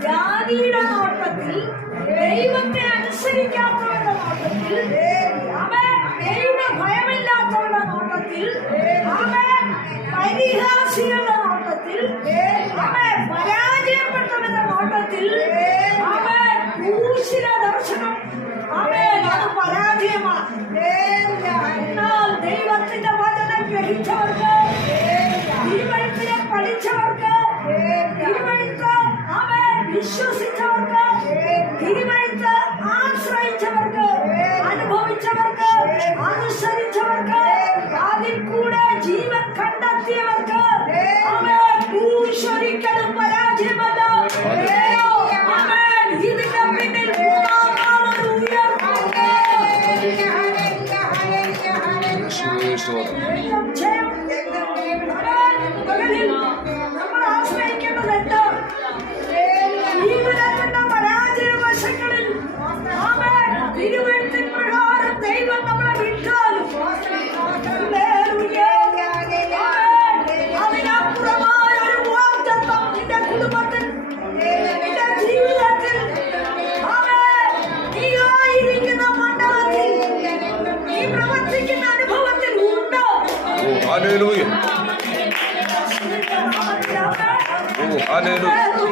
ജാതിയുടെ നോട്ടത്തിൽ ദൈവത്തെ അനുസരിക്കാത്തവരുടെ നോട്ടത്തിൽ അവൻ ദൈവ ഭയമില്ലാത്തവരുടെ നോട്ടത്തിൽ അവൻ പരിഹാസികളുടെ നോട്ടത്തിൽ അവൻ പരാജയപ്പെട്ടവരുടെ നോട്ടത്തിൽ അവൻ ക്രൂശില ദർശനം അവൻ അത് പരാജയമാണ്. എന്നാൽ ദൈവത്തിന്റെ വചനം ഗ്രഹിച്ചവർക്ക് തിരുവഴുത്തിനെ പഠിച്ചവർക്ക് തിരുവഴുത്ത് വിശ്വസിച്ചവർക്ക് തിരുവഴുത്ത് ആശ്രയിച്ചവർക്ക് അനുഭവിച്ചവർക്ക് അനുസരിച്ചവർക്ക് അതിൽ കൂടെ ജീവൻ കണ്ടെത്തിയവർക്ക് Hallelujah. Oh, hallelujah.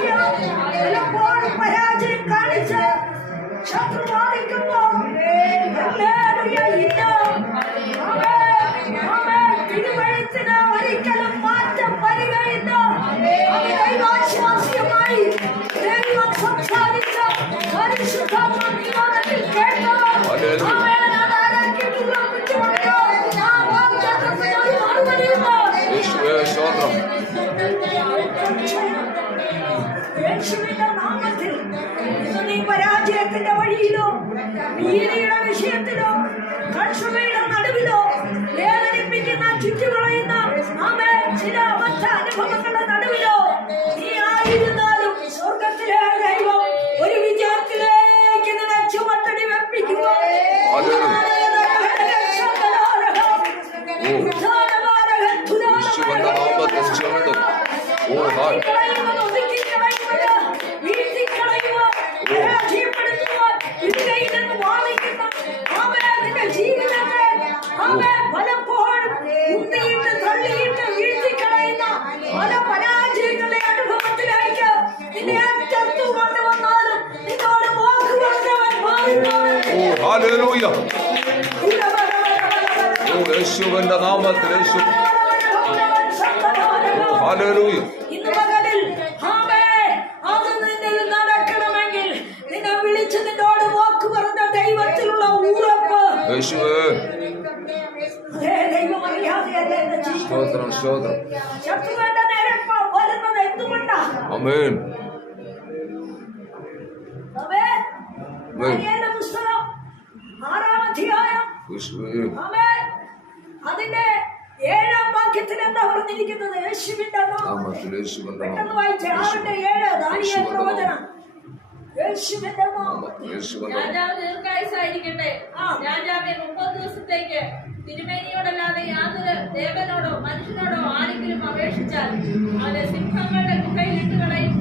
Yeah. യേശുവിന്റെ നാമത്തിൽ യേശു ഓ ഹല്ലേലൂയ. ഇന്ന് പകലിൽ ആമേ, അത് നിന്നിൽ നടക്കണമെങ്കിൽ നിന്നെ വിളിച്ച് നിന്നോട് വാക്ക് പറഞ്ഞ ദൈവത്തിലുള്ള ഉറപ്പ്. യേശുവേ. അതേ ദൈവം അറിയാതെയല്ല എന്നെ ജീവിക്കുന്നത്. സ്തോത്രം സ്തോത്രം. ശത്രുവിന്റെ നേരെ പ- വരുന്നത് എന്തുകൊണ്ടാ? അമേൻ ആമേ, ആമേൻ. ദാനിയേലിന്റെ പുസ്തകം ആറാം അധ്യായം. യേശുവേ. ആമേ, അതിന്റെ ഏഴാം വാക്യത്തിൽ എന്താ പറഞ്ഞിരിക്കുന്നത്? യേശുവിന്റെ പെട്ടെന്ന് വായിച്ചേ ആറിന്റെ ഏഴ് ദാനിയേൽ പ്രവചനം. രാജാവ് ദീർഘായുസായിരിക്കട്ടെ. രാജാവെ മുപ്പത് ദിവസത്തേക്ക് തിരുമേനിയോടല്ലാതെ യാതൊരു ദേവനോടോ മനുഷ്യനോടോ ആരെങ്കിലും അപേക്ഷിച്ചാൽ അവരെ സിംഹങ്ങളുടെ ഗുഹയിലിട്ട് കളയും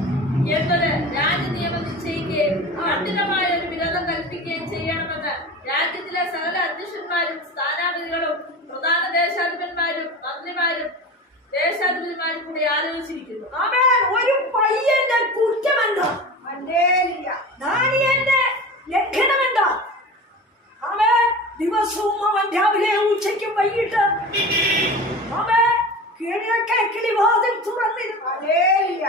എന്നത് രാജനിയമം നിശ്ചയിക്കുകയും കഠിനമായ ഒരു വിരോധം കൽപ്പിക്കുകയും ചെയ്യണമെന്ന് രാജ്യത്തിലെ സകല അധ്യക്ഷന്മാരും സ്ഥാനാപതികളും പ്രധാന ദേശാധിപന്മാരും മന്ത്രിമാരും ദേശാധിപതിമാരും കൂടി ആലോചിച്ചിരിക്കുന്നു. ഒരു പയ്യന്റെ കുറ്റമെന്താ ദാനിയേലിന്റെ ലംഘനം എന്താ ആമേൻ ദിവസവും അവൻ രാവിലെ ഉച്ചയ്ക്കും വൈകിട്ട് ആമേൻ കിഴക്കേ കിളിവാതിൽ തുറന്നിരുന്നു.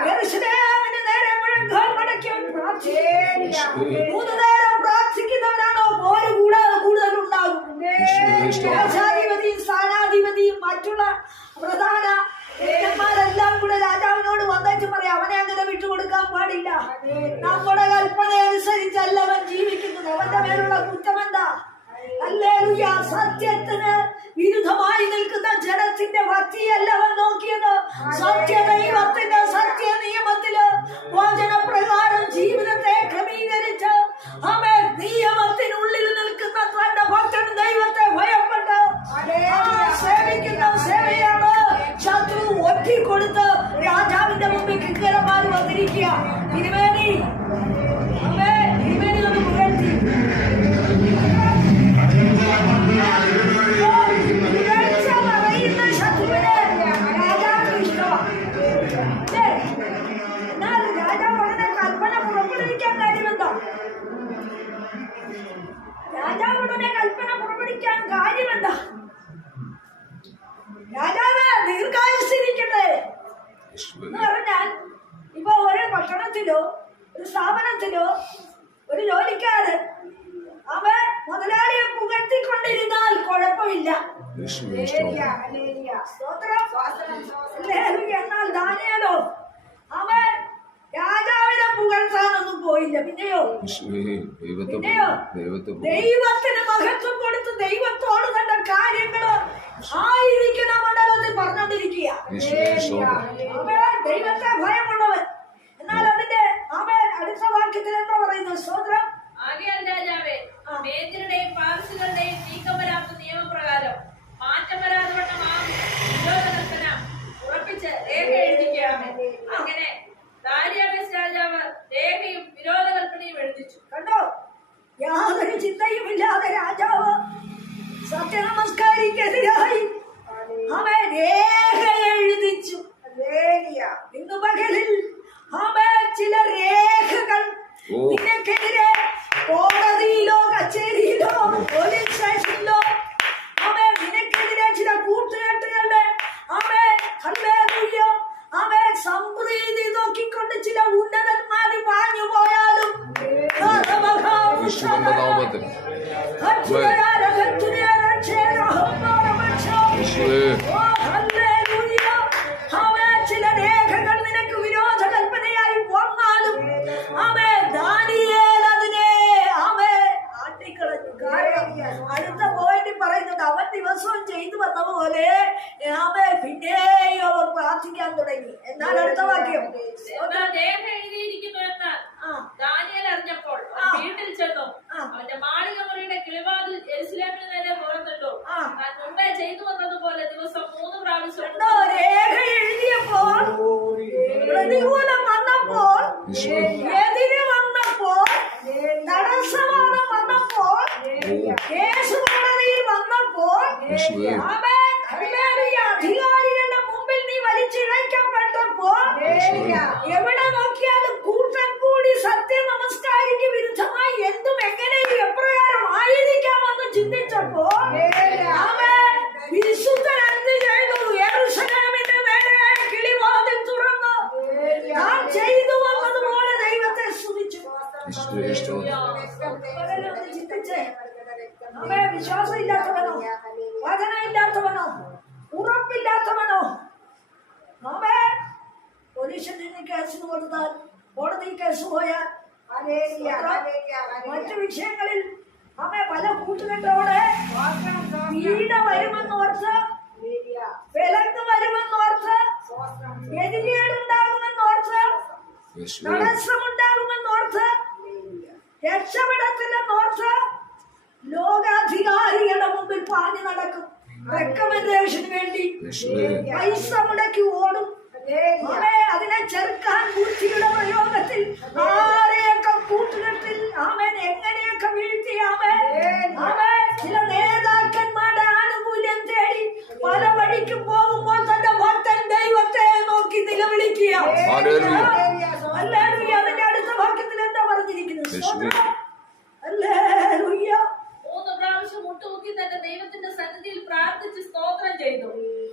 യെരൂശലേമിന് നേരെ മുഴങ്കാൽ മടക്കി അവൻ പ്രാർത്ഥിച്ചു. മൂന്ന് നേരം പ്രാർത്ഥിക്കുന്നവരാണോ പോര് കൂടാതെ കൂടുതൽ ഉണ്ടാകും ദേശാധിപതിയും സ്ഥാനാധിപതിയും മറ്റുള്ള പ്രധാന ദേവന്മാരെല്ലാം കൂടെ രാജാവിനോട് വന്നേച്ച് പറയാം അവനെ അങ്ങനെ വിട്ടുകൊടുക്കാൻ പാടില്ല. നമ്മുടെ കൽപ്പന അനുസരിച്ചല്ല അവൻ ജീവിക്കുന്നത്. അവന്റെ മേലുള്ള കുറ്റമെന്താ അല്ലേ സത്യത്തിന് വിരുദ്ധമായി നിൽക്കുന്ന ജനത്തിന്റെ ഭക്തിയല്ല അവൻ നോക്കിയത്. സത്യ ദൈവത്തിന്റെ സത്യ നിയമത്തിൽ വചനപ്രകാരം എന്ന് പറഞ്ഞാൽ ഇപ്പൊ ഒരു പട്ടണത്തിലോ ഒരു സ്ഥാപനത്തിലോ ഒരു ജോലിക്കാരൻ അവൻ മുതലാളിയെ പുകഴ്ത്തിക്കൊണ്ടിരുന്നാൽ കുഴപ്പമില്ല. എന്നാൽ ദാനിയാലോ. അവൻ രാജാവിനെ പുകഴ്ത്താനൊന്നും പോയില്ല. പിന്നെയോ? ദൈവത്തിന് മഹത്വം കൊടുത്ത് ദൈവത്തോട് തന്റെ കാര്യങ്ങൾ ആയിരിക്കുന്ന മണ്ഡലത്തിൽ പറഞ്ഞോണ്ടിരിക്കുക ദൈവത്തെ ഭയമുള്ളവൻ. എന്നാൽ അതിന്റെ അവൻ അടുത്ത വാക്യത്തിൽ എന്താ പറയുന്നത്? സ്തോത്രം. ആകയാൽ രാജാവേ മേജരുടെയും പാർസുകളുടെയും നീക്കമരാത്ത നിയമപ്രകാരം മാറ്റം വരാതെ വണ്ണം ആ വിരോധകൽപ്പന ഉറപ്പിച്ച് രേഖ എഴുതിക്കണമേ അങ്ങനെ ദാരിയാവേസ് രാജാവ് രേഖയും വിരോധകൽപ്പനയും എഴുതിച്ചു കണ്ടോ യാതൊരു ചിന്തയുമില്ലാതെ രാജാവ് സത്യനമസ്കാരിക്കെതിരായി അവൻ രേഖ എഴുതിച്ചു ഇന്ന് പകലിൽ അവൻ ചില രേഖകൾ ഓ. നിനക്കെതിരെ കോടതിയിലോ കച്ചേരിയിലോ പോലീസ് സ്റ്റേഷനിലോ അവൻ നിനക്കെതിരെ ചില കൂട്ടുകെട്ടുകളുടെ അവൻ ഹല്ലേലൂയ അവൻ സംപ്രീതി നോക്കിക്കൊണ്ട് ചില ഉന്നതന്മാര് പാഞ്ഞു പോയാലും യേശുവിന്റെ നാമത്തിൽ യേശുവേ Yeah. കൊടുത്താൽ കോടതി കേസ് പോയാൽ മറ്റു വിഷയങ്ങളിൽ അമ്മ പല കൂട്ടുകെട്ടോടെ വീട് വരുമെന്നോർത്ത് വിലക്ക് വരുമെന്നോർത്ത് എതിരേടുണ്ടാകുമെന്നോർത്ത് തടസ്സമുണ്ടാകുമെന്നോർത്ത് രക്ഷപ്പെടത്തില്ലെന്നോർത്ത് ലോകാധികാരികളുടെ മുമ്പിൽ പാഞ്ഞു നടക്കും. റെക്കമെൻഡേഷന് വേണ്ടി പൈസ മുടക്കി ഓടും. അതിനെ ചെറുക്കാൻ ബുദ്ധിയുടെ പ്രയോഗത്തിൽ ആരെയൊക്കെ കൂട്ടുകെട്ടിൽ അവൻ എങ്ങനെയൊക്കെ വീഴ്ത്തി അവൻ അവൻ ചില നേതാക്കന്മാരുടെ ആനുകൂല്യം തേടി പല വഴിക്കും പോകുമ്പോൾ തന്റെ ഭക്തൻ ദൈവത്തെ നോക്കി നിലവിളിക്കുക. അതിന്റെ അടുത്ത വാക്യത്തിൽ എന്താ പറഞ്ഞിരിക്കുന്നത് യേശുവേ. ഹല്ലേലൂയ. മൂന്ന് പ്രാവശ്യം മുട്ടുകുത്തി തന്റെ ദൈവത്തിന്റെ സന്നിധിയിൽ പ്രാർത്ഥിച്ച് സ്തോത്രം ചെയ്തു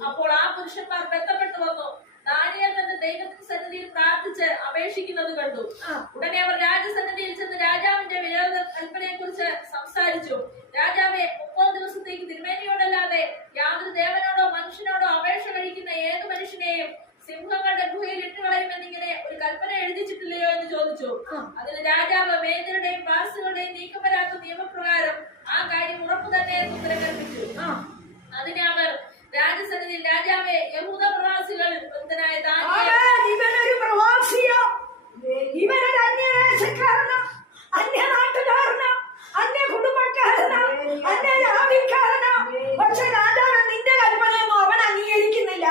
അപ്പോൾ ആ പുരുഷന്മാർ ബന്ധപ്പെട്ടു വന്നു ദാനിയേൽ തന്റെ ദൈവത്തിന്റെ സന്നിധിയിൽ പ്രാർത്ഥിച്ച് അപേക്ഷിക്കുന്നത് കണ്ടു ആ. ഉടനെ അവർ രാജസന്നിധിയിൽ ചെന്ന് രാജാവിന്റെ വിരോധ കൽപ്പനയെ കുറിച്ച് സംസാരിച്ചു രാജാവെ മുപ്പത് ദിവസത്തേക്ക് തിരുമേനിയോടല്ലാതെ യാതൊരു ദേവനോടോ മനുഷ്യനോടോ അപേക്ഷ കഴിക്കുന്ന ഏത് മനുഷ്യനെയും സിംഹങ്ങളുടെ ഗുഹയിൽ ഇട്ടുകളയുമെന്നിങ്ങനെ ഒരു കൽപ്പന എഴുതിച്ചിട്ടില്ലയോ എന്ന് ചോദിച്ചു ആ. അതിന് രാജാവ് വേദനയുടെയും പാർസികളുടെയും നീക്കമരാത്ത നിയമപ്രകാരം ആ കാര്യം ഉറപ്പു തന്നെ ആ. അതിനെ അവർ രാജസന്നിധിയിൽ രാജാവെ യഹൂദ പ്രവാസികൾ വൃദ്ധനായ ഇവനൊരു പ്രവാസിയോ? ഇവനൊരു അന്യദേശക്കാരനോ അന്യനാട്ടുകാരനോ? അന്യ കുടുംബക്കാരനോ അന്യ ജാതിക്കാരനോ പക്ഷെ രാജാവ് നിന്റെ കൽപ്പനയൊന്നും അവൻ അംഗീകരിക്കുന്നില്ല.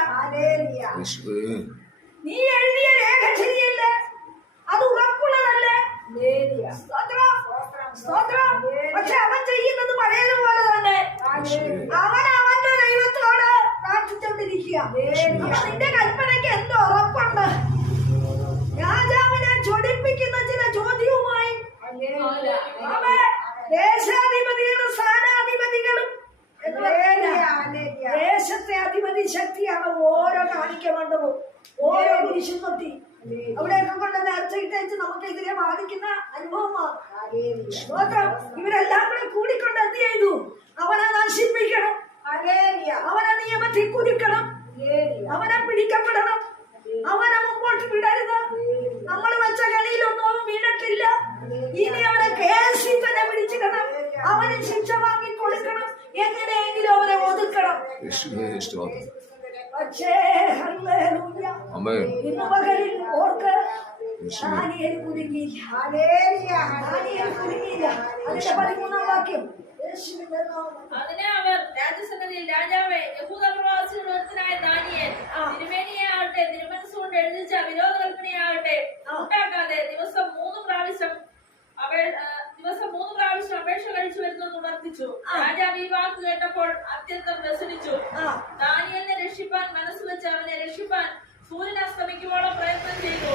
നീ എഴുതിയ രേഖ ശരിയല്ലേ അത് ഉറപ്പുള്ളതല്ലേ? സ്തോത്രം. പക്ഷെ അവൻ ചെയ്യുന്നത് പഴയതുപോലെ തന്നെ. അവൻ അവന്റെ ദൈവത്തോട് പ്രാർത്ഥിച്ചോണ്ടിരിക്കുക നിന്റെ കൽപ്പനയ്ക്ക് എന്തോ ഉറപ്പുണ്ട്. സ്തോത്രം. ഇവരെല്ലാം കൂടെ കൂടിക്കൊണ്ട് എന്ത് ചെയ്തു? അവനെ നശിപ്പിക്കണം. അവനെ നിയമത്തിൽ കുരുക്കണം. അവനെ പിടിക്കപ്പെടണം. അവനെ മുമ്പോട്ട് വിടരുത്. നമ്മൾ വെച്ച കളിയിലൊന്നും അവൻ വീണിട്ടില്ല. ഇനി അവനെ കേസിൽ തന്നെ പിടിച്ചിടണം. അവന് ശിക്ഷ വാങ്ങി കൊടുക്കണം. എങ്ങനെയെങ്കിലും അവനെ ഒതുക്കണം. പക്ഷേ ഇന്ന് പകലിൽ ഓർക്ക് ദാനിയേൽ കുലുങ്ങിയില്ല ദാനിയേൽ കുലുങ്ങിയില്ല അതിന്റെ പതിമൂന്നാം വാക്യം. അതിനെ അവർ രാജസന്നിധിയിൽ രാജാവേ യഹൂദ പ്രവാസികൾ ദാനിയേൽ തിരുമേനിയെ ആകട്ടെ തിരുമനസ്സുകൊണ്ട് എഴുതിച്ച വിരോധ കൽപ്പനയാകട്ടെ ഉണ്ടാക്കാതെ ദിവസം മൂന്ന് പ്രാവശ്യം ദിവസം മൂന്ന് പ്രാവശ്യം അപേക്ഷ കഴിച്ചു വരുന്നത് ഉണർത്തിച്ചു. രാജാവ് ഈ വാക്ക് കേട്ടപ്പോൾ അത്യന്തം വ്യസനിച്ചു. ദാനിയലിനെ രക്ഷിപ്പാൻ മനസ്സ് വെച്ച് അവനെ രക്ഷിപ്പാൻ സൂര്യൻ അസ്തമിക്കുവോളം പ്രയത്നം ചെയ്തു.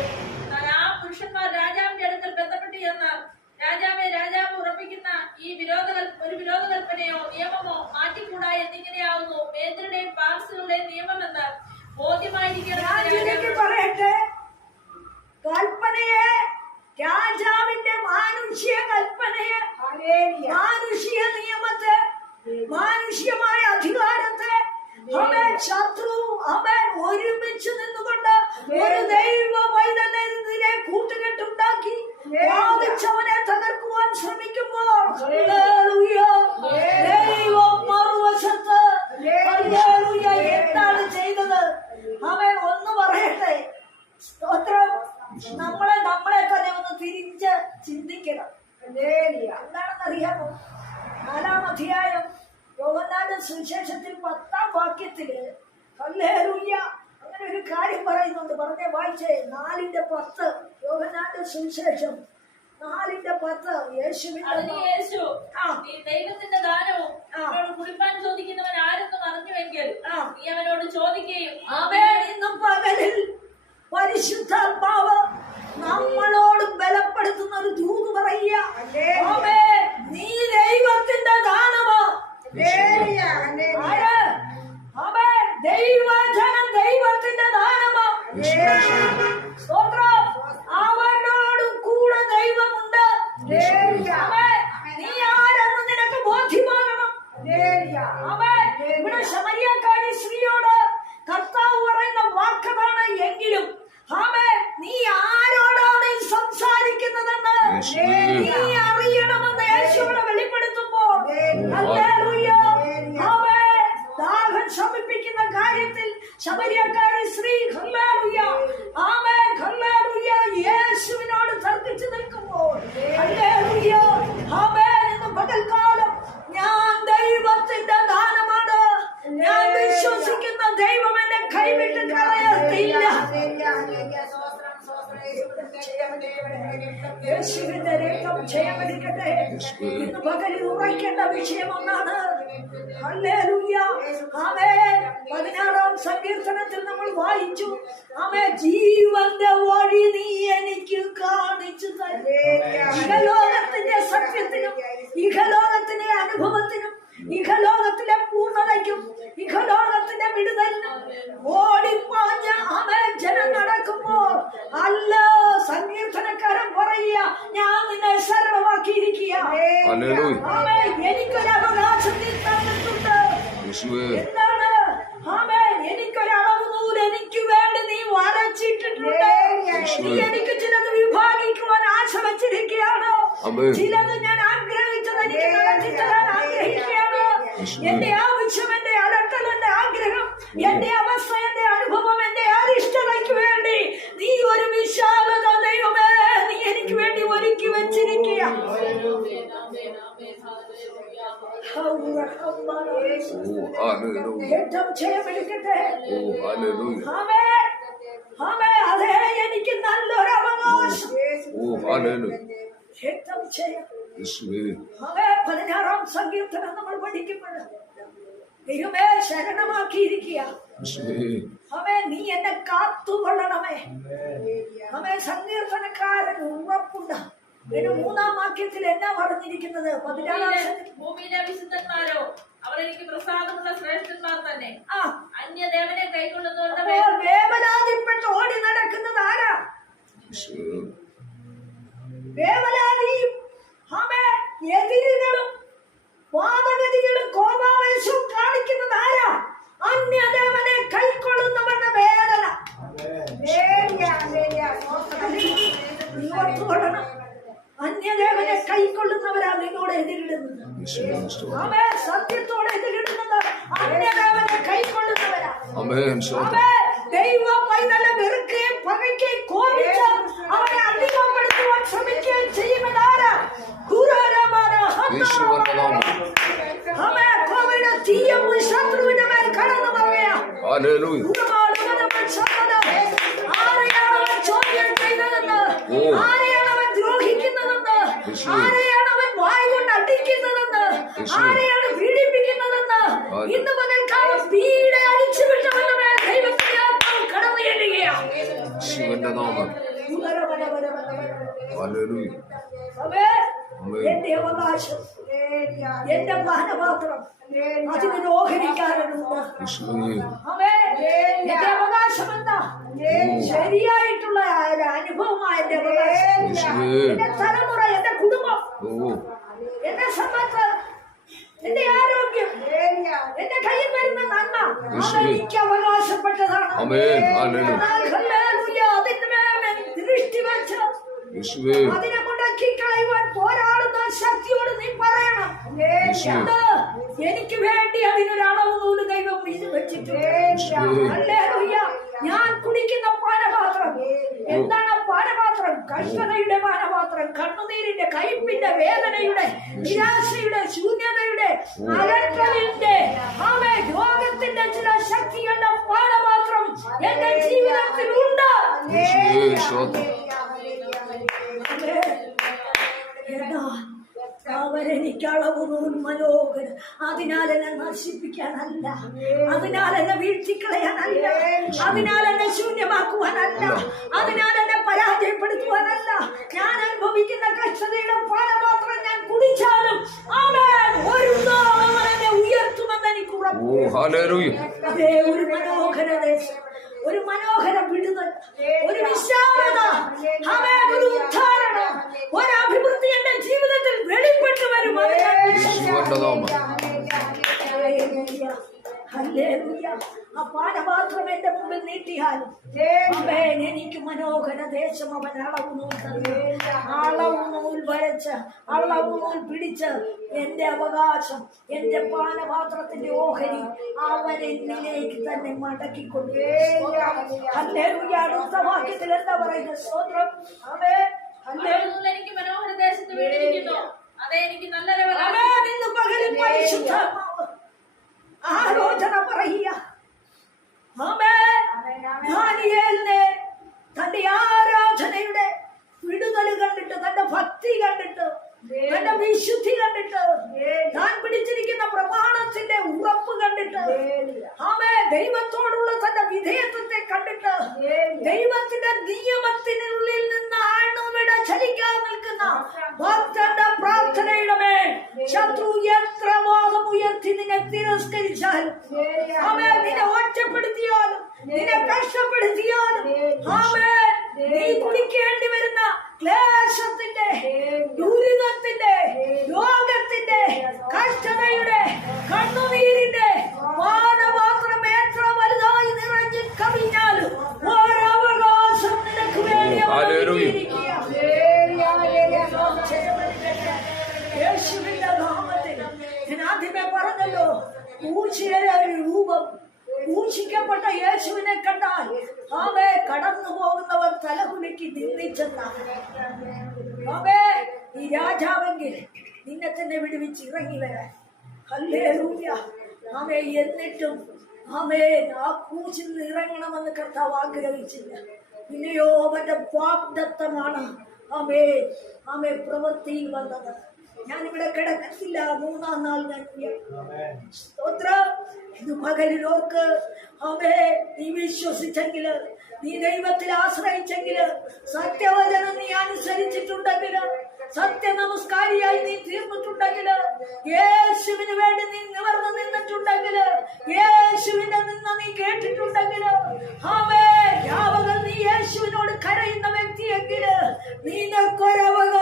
ആ പുരുഷന്മാർ രാജാവിന്റെ അടുക്കൽ ബന്ധപ്പെട്ട് ചെന്ന് രാജാവെ രാജാവ് ഉറപ്പിക്കുന്ന ഈ വിരോധ ഒരു വിരോധകൽപ്പനയോ നിയമമോ മാറ്റിക്കൂടാ എന്നിങ്ങനെയാവുന്നു. മേന്ദ്രയുടെയും പാർസുകളുടെയും നിയമമെന്ന് ബോധ്യമായിരിക്കണം പറയട്ടെ. കൽപ്പനയെ രാജാവിന്റെ മാനുഷ്യ കൽപ്പനയെ മാനുഷ്യ നിയമത്തെ മാനുഷ്യമായ അധികാരത്തെ അവൻ ശത്രു അവൻ ഒരുമിച്ച് നിന്നുകൊണ്ട് ഒരു ദൈവ പൈതനെതിരെ കൂട്ടുകെട്ടുണ്ടാക്കി ബാധിച്ചവനെ തകർക്കുവാൻ ശ്രമിക്കുമ്പോൾ. ദൈവം മറുവശത്ത് എന്താണ് ചെയ്തത്? അവൻ ഒന്ന് പറയട്ടെ. സ്തോത്രം. നമ്മളെ നമ്മളെ തന്നെ ഒന്ന് തിരിച്ച് ചിന്തിക്കണം. എന്താണെന്നറിയാമോ? നാലാം അധ്യായം യോഗനാഥ സുവിശേഷത്തിൽ പത്താം വാക്യത്തിൽ ഹല്ലേലൂയ അങ്ങനെ ഒരു കാര്യം പറയുന്നുണ്ട് പറഞ്ഞേ വായിച്ചേ നാലിന്റെ പത്ത് യോഗനാഥ സുവിശേഷം നാലിന്റെ പത്ത് യേശു. ദൈവത്തിന്റെ ദാനവും കുടിപ്പാൻ ചോദിക്കുന്നവൻ ആരെന്നും അറിഞ്ഞുവെങ്കിൽ. നീ അവനോട് ചോദിക്കുകയും ഇന്നും പകലിൽ പരിശുദ്ധാത്മാവ് നമ്മളോട് ബലപ്പെടുത്തുന്ന ഒരു ദൂത് പറയുക. നീ ദൈവത്തിന്റെ ദാനമാ ആമേൻ. ദൈവജനം ദൈവത്തിന്റെ ദാനമാ. സ്തോത്രം. യേശുവിന്റെ രേഖം ജയമെടുക്കട്ടെ ഇന്ന് പകലിൽ ഉറയ്ക്കേണ്ട വിഷയം ഒന്നാണ്. പതിനാറാം സങ്കീർത്തനത്തിൽ നമ്മൾ വായിച്ചു. ആമേ ജീവന്റെ വഴി നീ എനിക്ക് കാണിച്ചു തരേ ഇഹലോകത്തിന്റെ സത്യത്തിനും ഇഹലോകത്തിന്റെ അനുഭവത്തിനും ഇഹലോകത്തിലെ പൂർണതയ്ക്കും ഇഹലോകത്തിന്റെ വിടുതലിനും ഓടിപ്പാഞ്ഞ അവൻ ജനം നടക്കുമ്പോൾ അല്ല സങ്കീർത്തനക്കാരൻ പറയുക ഞാൻ നിന്നെ സർവമാക്കിയിരിക്കുക. എനിക്കൊരു അവകാശം തന്നിട്ടുണ്ട് എന്താണ്? ആമേ എനിക്കൊരു അളവ് നൂൽ എനിക്ക് വേണ്ടി നീ വരച്ചിട്ടിട്ടുണ്ട്. നീ എനിക്ക് ചിലത് വിഭാഗിക്കുവാൻ ആശ വച്ചിരിക്കുകയാണോ. ചിലത് ഞാൻ ആഗ്രഹിച്ചത് എനിക്ക് നടത്തി തരാൻ. എന്റെ ആവശ്യം എന്റെ അലട്ടൽ എന്റെ ആഗ്രഹം എന്റെ അവസ്ഥ എന്റെ അനുഭവം എന്റെ അരിഷ്ടതയ്ക്ക് വേണ്ടി നീ ഒരു വിശാലത ദൈവമേ നീ എനിക്ക് വേണ്ടി ഒരുക്കി വെച്ചിരിക്കുക ഏറ്റവും. എനിക്ക് നല്ലൊരു അവകാശം ഏറ്റവും ആമേൻ. പതിനാറാം സങ്കീർത്തനം നമ്മൾ പഠിക്കുമ്പോൾ ദൈവമേ ശരണമാക്കിയിരിക്കുക. അവേ നീ എന്നെ കാത്തുകൊള്ളണമേ. അവേ സങ്കീർത്തനക്കാരൻ ഉറപ്പുണ്ട്. പിന്നെ മൂന്നാം വാക്യത്തിൽ എന്നാ പറഞ്ഞിരിക്കുന്നത്? പതിനാറാം ഭൂമിയിലെ- വിശുദ്ധന്മാരോ അവർ എനിക്ക് പ്രസാദമുള്ള ശ്രേഷ്ഠന്മാർ തന്നെ. ആ. അന്യദേവനെ കൈക്കൊള്ളുന്നവരുടെ വേവലാതിപ്പെട്ട് ഓടി നടക്കുന്നത് ആരാ? വേവലാതി എതിരുകളും വാദഗതികളും കോപാവേശവും കാണിക്കുന്നത് ആരാ? കൈക്കൊള്ളുന്നവരുടെ ഇന്ന് പകൽക്കാലം പീഡ അഴിച്ചുവിട്ടവന്റെ മേൽ ദൈവത്തിന്റെ ആത്മാവ് കടന്നു ചെല്ലുകയാണ്. യേശുവിന്റെ നാമം. എന്റെ അവകാശം എന്റെ പാനപാത്രം അതിന് ഓഹരിക്കാരനുണ്ട് എന്റെ അവകാശം എന്താ? ശരിയായിട്ടുള്ള അനുഭവമായ എന്റെ അവകാശം. എന്റെ തലമുറ എന്റെ കുടുംബം. എന്റെ സമ്പത്ത് എന്റെ ആരോഗ്യം. എന്റെ കയ്യിൽ വരുന്ന നന്മ. അതെനിക്ക് അവകാശപ്പെട്ടതാണ്. ദൃഷ്ടി വെച്ച് അതിനെ മുടക്കി കളയുവാൻ പോരാടുന്ന ശക്തിയോട് നീ പറയണം. എനിക്ക് വേണ്ടി അതിനൊരു അളവ് നൂൽ ദൈവം വെച്ചിട്ടുണ്ട്. ഞാൻ കുടിക്കുന്ന പാനപാത്രം. എന്താണ് പാനപാത്രം കഷ്ടതയുടെ പാനപാത്രം കണ്ണുനീരിന്റെ കയ്പിന്റെ വേദനയുടെ നിരാശയുടെ ശൂന്യതയുടെ അലട്ടലിന്റെ ആമേ രോഗത്തിന്റെ ചില ശക്തികളുടെ പാനപാത്രം എന്റെ സ്തോത്രം എന്നാൽ അവരെനിക്ക് നൂൽ അതിനാൽ എന്നെ നശിപ്പിക്കാനല്ല. അതിനാൽ എന്നെ വീഴ്ത്തിക്കളയാനല്ല. അതിനാൽ എന്നെ ശൂന്യമാക്കുവാനല്ല. അതിനാൽ എന്നെ പരാജയപ്പെടുത്തുവാനല്ല ഞാൻ അനുഭവിക്കുന്ന കഷ്ടതയുടെ പാനപാത്രം ഞാൻ കുടിച്ചാലും അവൻ ഒരു നാൾ അവൻ എന്നെ ഉയർത്തുമെന്ന് എനിക്ക് ഉറപ്പ് ഓ ഹല്ലേലൂയ അതേ ഒരു മനോഹര ദേശം ഒരു മനോഹര വിടുതൽ ഒരു വിശാലത ഒരു ഉദ്ധാരണം ഒരു അഭിവൃദ്ധി എന്റെ ജീവിതത്തിൽ വെളിപ്പെട്ടു വരും ആ പാനപാത്രം എന്റെ മുമ്പിൽ നീട്ടിയാലും എനിക്ക് മനോഹര ദേശം അവൻ അളവ് നൂൽ. അളവ് നൂൽ വരച്ച് അളവ് നൂൽ പിടിച്ച് എന്റെ അവകാശം എന്റെ പാനപാത്രത്തിന്റെ ഓഹരി അവൻ എന്നിലേക്ക് തന്നെ മടക്കിക്കൊണ്ടു. അടുത്ത വാക്യത്തിൽ എന്താ പറയുന്നത്? സ്തോത്രം. അവേ. എനിക്ക് മനോഹര ദേശത്ത് അതെ അതേ എനിക്ക് നല്ലൊരു പകലിൽ പരിശുദ്ധാത്മാവ് ആലോചന പറയുക. ദാനിയേലിനെ തന്റെ ആരാധനയുടെ വിടുതൽ കണ്ടിട്ട് തന്റെ ഭക്തി കണ്ടിട്ട് തന്റെ വിശുദ്ധി കണ്ടിട്ട് താൻ പിടിച്ചിരിക്കുന്ന പ്രമാണത്തിന്റെ ഉറപ്പ് കണ്ടിട്ട് ആമേ ദൈവത്തോടുള്ള തന്റെ വിധേയത്വത്തെ കണ്ടിട്ട് ദൈവത്തിന്റെ നിയമത്തിനുള്ളിൽ നിന്ന് ആണുവിട ചലിക്കാൻ നിൽക്കുന്ന ഭക്തന്റെ പ്രാർത്ഥനയുടെ മേൽ ശത്രു എത്ര തിരസ്കരിച്ചാലും ആമേ നിന്നെ ഒറ്റപ്പെടുത്തിയാലും നിന്നെ കഷ്ടപ്പെടുത്തിയാലും ആമേ നീ കുടിക്കേണ്ടി വരുന്ന ക്ലേശത്തിന്റെ ദുരിതത്തിന്റെ രോഗത്തിന്റെ കഷ്ടതയുടെ കണ്ണുനീരിന്റെ പാനപാത്രം എത്ര വലുതായി നിറഞ്ഞു കവിഞ്ഞാലും ഒരവകാശം നിനക്ക് വേണ്ടി അവൻ. യേശുവിന്റെ നാമത്തിൽ ഞാൻ ആദ്യമേ പറഞ്ഞല്ലോ ഊശിയുടെ ഒരു രൂപം. ഊഷിക്കപ്പെട്ട യേശുവിനെ കണ്ടാൽ അവേ കടന്നു പോകുന്നവർ തലകുലുക്കി നിന്ദിച്ചെന്നാണ്. അവേ ഈ രാജാവെങ്കിൽ നിന്നെ തന്നെ വിടുവിച്ച് ഇറങ്ങി വരാൻ. ഹല്ലേലൂയ. അവേ എന്നിട്ടും അവേ ആ കൂച്ചിൽ നിന്ന് ഇറങ്ങണമെന്ന് കർത്താവ് ആഗ്രഹിച്ചില്ല. പിന്നെയോ അവന്റെ വാഗ്ദത്തമാണ്. ആമേ ആമേ പ്രവൃത്തിയിൽ വന്നത്. ഞാനിവിടെ കിടക്കത്തില്ല. മൂന്നാം നാൾ ഞാൻ. സ്തോത്രം. ഇത് പകലിലോർക്ക് അവേ നീ വിശ്വസിച്ചെങ്കിൽ നീ ദൈവത്തിൽ ആശ്രയിച്ചെങ്കിൽ സത്യവചനം നീ അനുസരിച്ചിട്ടുണ്ടെങ്കിൽ സത്യ നമസ്കാരിയായി നീ തീർന്നിട്ടുണ്ടെങ്കിൽ യേശുവിന് വേണ്ടി നീ നിവർന്നു നിന്നിട്ടുണ്ടെങ്കിൽ യേശുവിന്റെ നിന്ന് നീ കേട്ടിട്ടുണ്ടെങ്കിൽ അവേ യാവകൾ നീ യേശുവിനോട് കരയുന്ന വ്യക്തിയെങ്കിൽ നിനക്കൊരവകാശം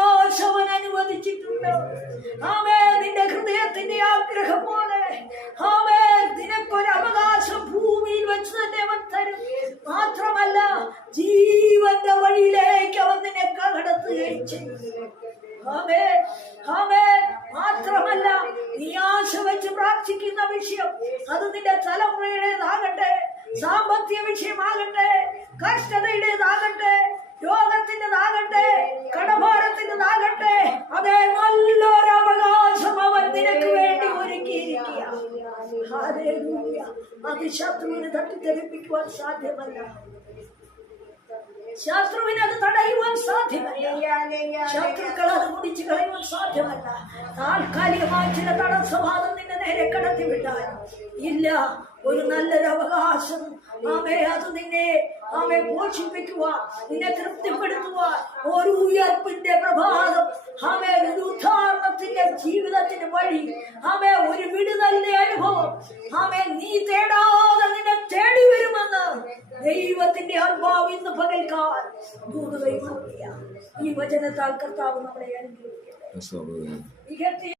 അവൻ അനുവദിച്ചിട്ടുണ്ട് ആമേ നിന്റെ ഹൃദയത്തിന്റെ ആഗ്രഹം പോലെ ആമേ നിനക്കൊരു അവകാശം ഭൂമിയിൽ വെച്ച് തന്നെ അവൻ തരും മാത്രമല്ല ജീവന്റെ വഴിയിലേക്ക് അവൻ നിന്നെ കടത്തുകയും ചെയ്യും ആമേ ആമേ മാത്രമല്ല നീ ആശ വെച്ച് പ്രാർത്ഥിക്കുന്ന വിഷയം അത് നിന്റെ തലമുറയുടേതാകട്ടെ സാമ്പത്തിക വിഷയമാകട്ടെ കഷ്ടതയുടേതാകട്ടെ രോഗത്തിന്റെതാകട്ടെ കടഭാരത്തിന്റെതാകട്ടെ അതേ നല്ലൊരു അവകാശം അവൻ നിനക്ക് വേണ്ടി ഒരുക്കിയിരിക്കുക ഹല്ലേലൂയ. അത് ശത്രുവിന് സാധ്യമല്ല. ശത്രുവിനെ അത് തടയുവാൻ സാധ്യമല്ല. ശത്രുക്കൾ അത് മുടിച്ചു കളയുവാൻ സാധ്യമല്ല. താൽക്കാലികമായി ചില തടസ്സവാദം നിന്നെ നേരെ കടത്തിവിട്ടാൽ ഇല്ല. ഒരു നല്ലൊരു അവകാശം. ആമേ അത് നിന്നെ ആമെ പോഷിപ്പിക്കുവാൻ നിന്നെ തൃപ്തിപ്പെടുത്തുവാൻ ഒരു ഉയർപ്പിന്റെ പ്രഭാതം. ആമേ ഒരു ഉദ്ധാരണത്തിന്റെ ജീവിതത്തിന് വഴി. ആമേ ഒരു വിടുതലിന്റെ അനുഭവം. ആമേ നീ തേടാതെ നിന്നെ തേടി വരുമെന്ന് ദൈവത്തിന്റെ ആത്മാവ് ഇന്ന് പകൽക്കാൽ. ദൂതുകയും ഈ വചനത്താൽ കർത്താവ് നമ്മളെ. ഇകത്തി